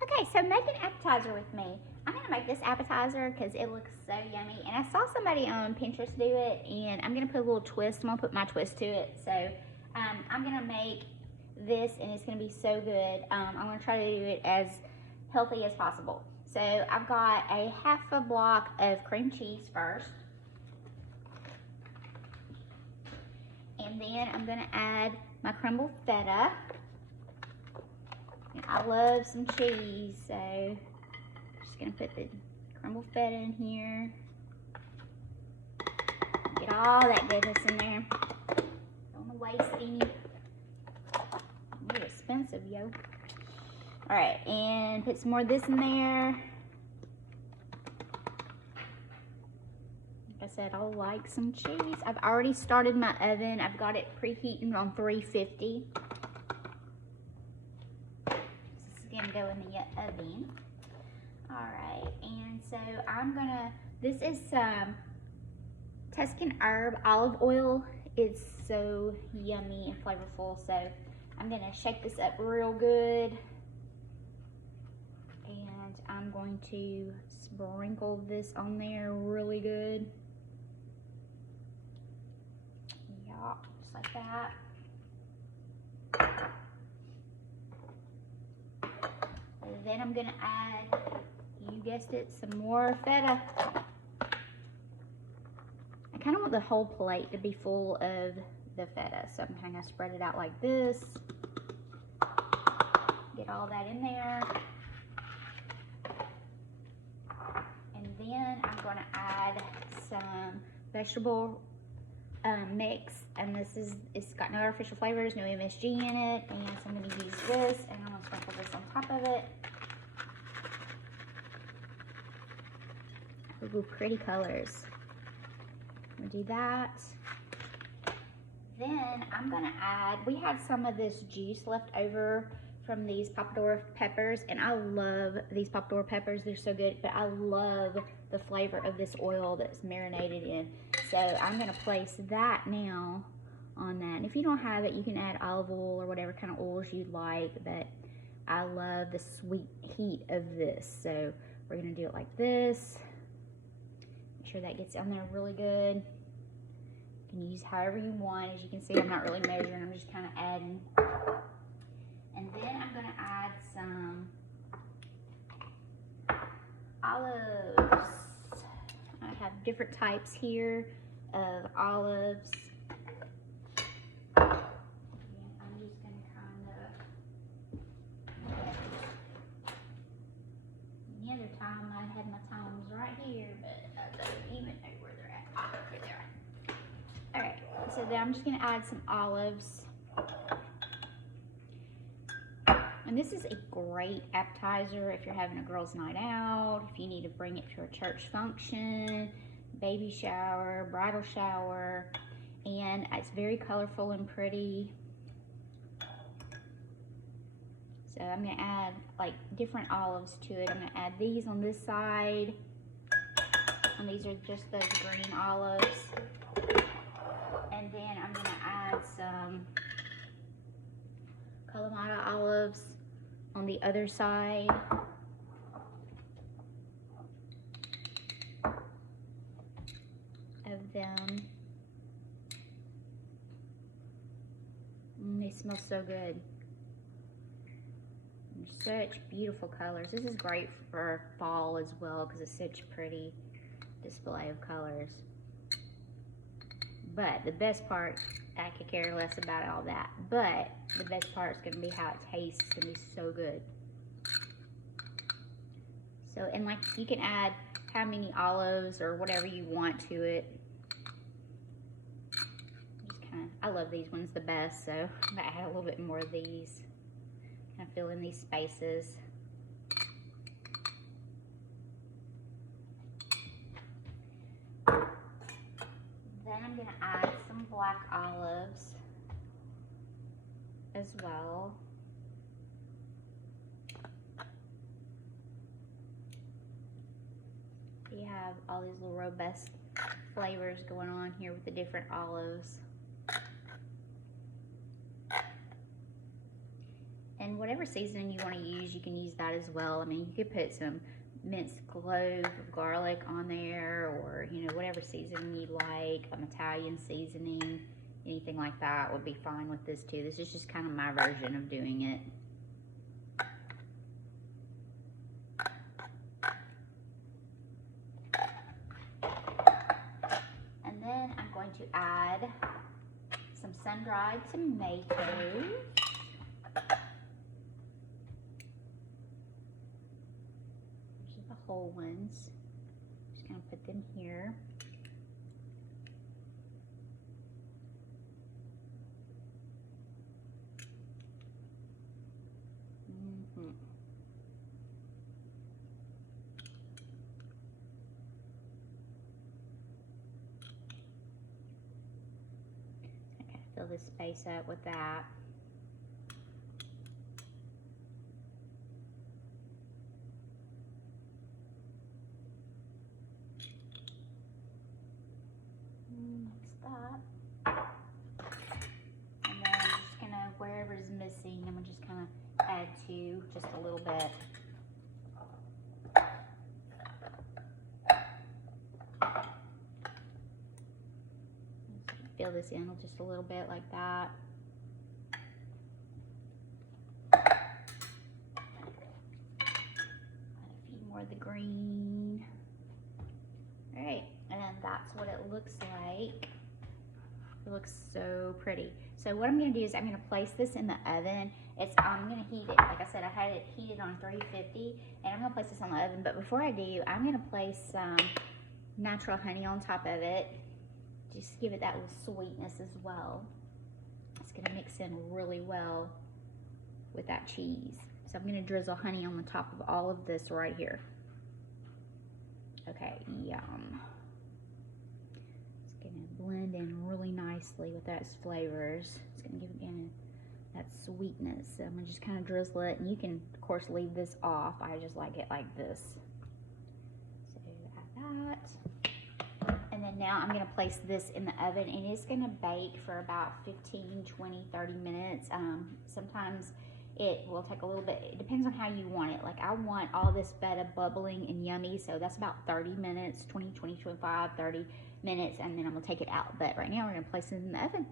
Okay, so make an appetizer with me. I'm gonna make this appetizer because it looks so yummy. And I saw somebody on Pinterest do it, and I'm gonna put a little twist. I'm gonna put my twist to it. So I'm gonna make this, and it's gonna be so good. I'm gonna try to do it as healthy as possible. So I've got a half a block of cream cheese first. And then I'm gonna add my crumbled feta. And I love some cheese, so I'm just gonna put the crumbled feta in here. Get all that goodness in there. Don't wanna waste any. They're expensive, yo. All right, and put some more of this in there. Like I said, I like some cheese. I've already started my oven. I've got it preheating on 350. Gonna go in the oven. All right, and so I'm gonna, this is Tuscan herb olive oil. It's so yummy and flavorful. So I'm gonna shake this up real good, and I'm going to sprinkle this on there really good. Yeah, just like that. Then I'm gonna add, you guessed it, some more feta. I kind of want the whole plate to be full of the feta, so I'm kind of spread it out like this. Get all that in there. And then I'm gonna add some vegetable mix, and it's got no artificial flavors, no MSG in it, and so I'm gonna use this, and I'm gonna sprinkle this on top of it. Ooh, pretty colors. I'm gonna do that. Then I'm gonna add, we had some of this juice left over from these Pomodoro peppers, and I love these Pomodoro peppers. They're so good, but I love the flavor of this oil that's marinated in. So I'm gonna place that now on that. And if you don't have it, you can add olive oil or whatever kind of oils you'd like, but I love the sweet heat of this. So we're gonna do it like this. Make sure that gets on there really good. You can use however you want. As you can see, I'm not really measuring, I'm just kind of adding. And then I'm gonna add some olives. I have different types here of olives. And I'm just gonna kind of, the other time I had my tongs right here, but I don't even know where they're at. Oh, here they are. All right, so then I'm just gonna add some olives. And this is a great appetizer if you're having a girls' night out, if you need to bring it to a church function, baby shower, bridal shower, and it's very colorful and pretty. So I'm gonna add like different olives to it. I'm gonna add these on this side, and these are just those green olives. And then I'm gonna add some Kalamata olives on the other side. Of them. They smell so good. They're such beautiful colors. This is great for fall as well because it's such a pretty display of colors. But the best part, I could care less about all that. But the best part is gonna be how it tastes. It's gonna be so good. So, and like you can add how many olives or whatever you want to it. Just kind of, I love these ones the best, so I'm gonna add a little bit more of these. Kind of fill in these spaces. Then I'm gonna add some black olives as well. You have all these little robust flavors going on here with the different olives. And whatever seasoning you want to use, you can use that as well. I mean, you could put some minced clove or garlic on there, or, you know, whatever seasoning you like, Italian seasoning, anything like that would be fine with this too. This is just kind of my version of doing it. And then I'm going to add some sun-dried tomatoes. These are the whole ones. Just gonna put them here. Fill this space up with that. That's that. And then I'm just gonna, wherever's missing, I'm gonna just kind of add to just a little bit. Fill this in just a little bit like that. Add a few more of the green. All right, and that's what it looks like. It looks so pretty. So what I'm gonna do is I'm gonna place this in the oven. I'm gonna heat it, like I said, I had it heated on 350, and I'm gonna place this on the oven, but before I do, I'm gonna place some natural honey on top of it. Just give it that little sweetness as well. It's gonna mix in really well with that cheese. So I'm gonna drizzle honey on the top of all of this right here. Okay, yum. It's gonna blend in really nicely with those flavors. It's gonna give again that sweetness. So I'm gonna just kind of drizzle it, and you can of course leave this off. I just like it like this. So add that. And then now I'm gonna place this in the oven, and it's gonna bake for about 15, 20, 30 minutes. Sometimes it will take a little bit, it depends on how you want it. Like I want all this feta bubbling and yummy, so that's about 30 minutes, 20, 25, 30 minutes, and then I'm gonna take it out. But right now we're gonna place it in the oven.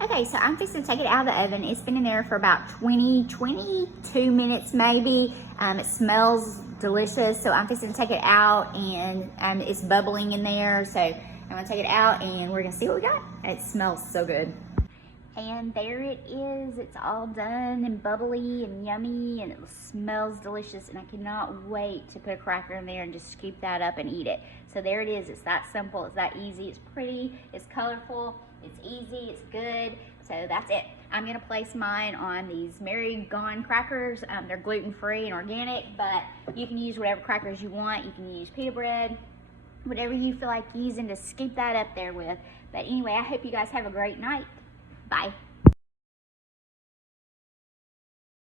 Okay, so I'm fixing to take it out of the oven. It's been in there for about 22 minutes maybe. It smells delicious, so I'm fixing to take it out, and it's bubbling in there. So I'm gonna take it out, and we're gonna see what we got. It smells so good. And there it is. It's all done and bubbly and yummy, and it smells delicious, and I cannot wait to put a cracker in there and just scoop that up and eat it. So there it is. It's that simple. It's that easy. It's pretty. It's colorful. It's easy. It's good. So that's it. I'm going to place mine on these Mary Gone crackers. They're gluten-free and organic, but you can use whatever crackers you want. You can use pita bread, whatever you feel like using to scoop that up there with. But anyway, I hope you guys have a great night. Bye.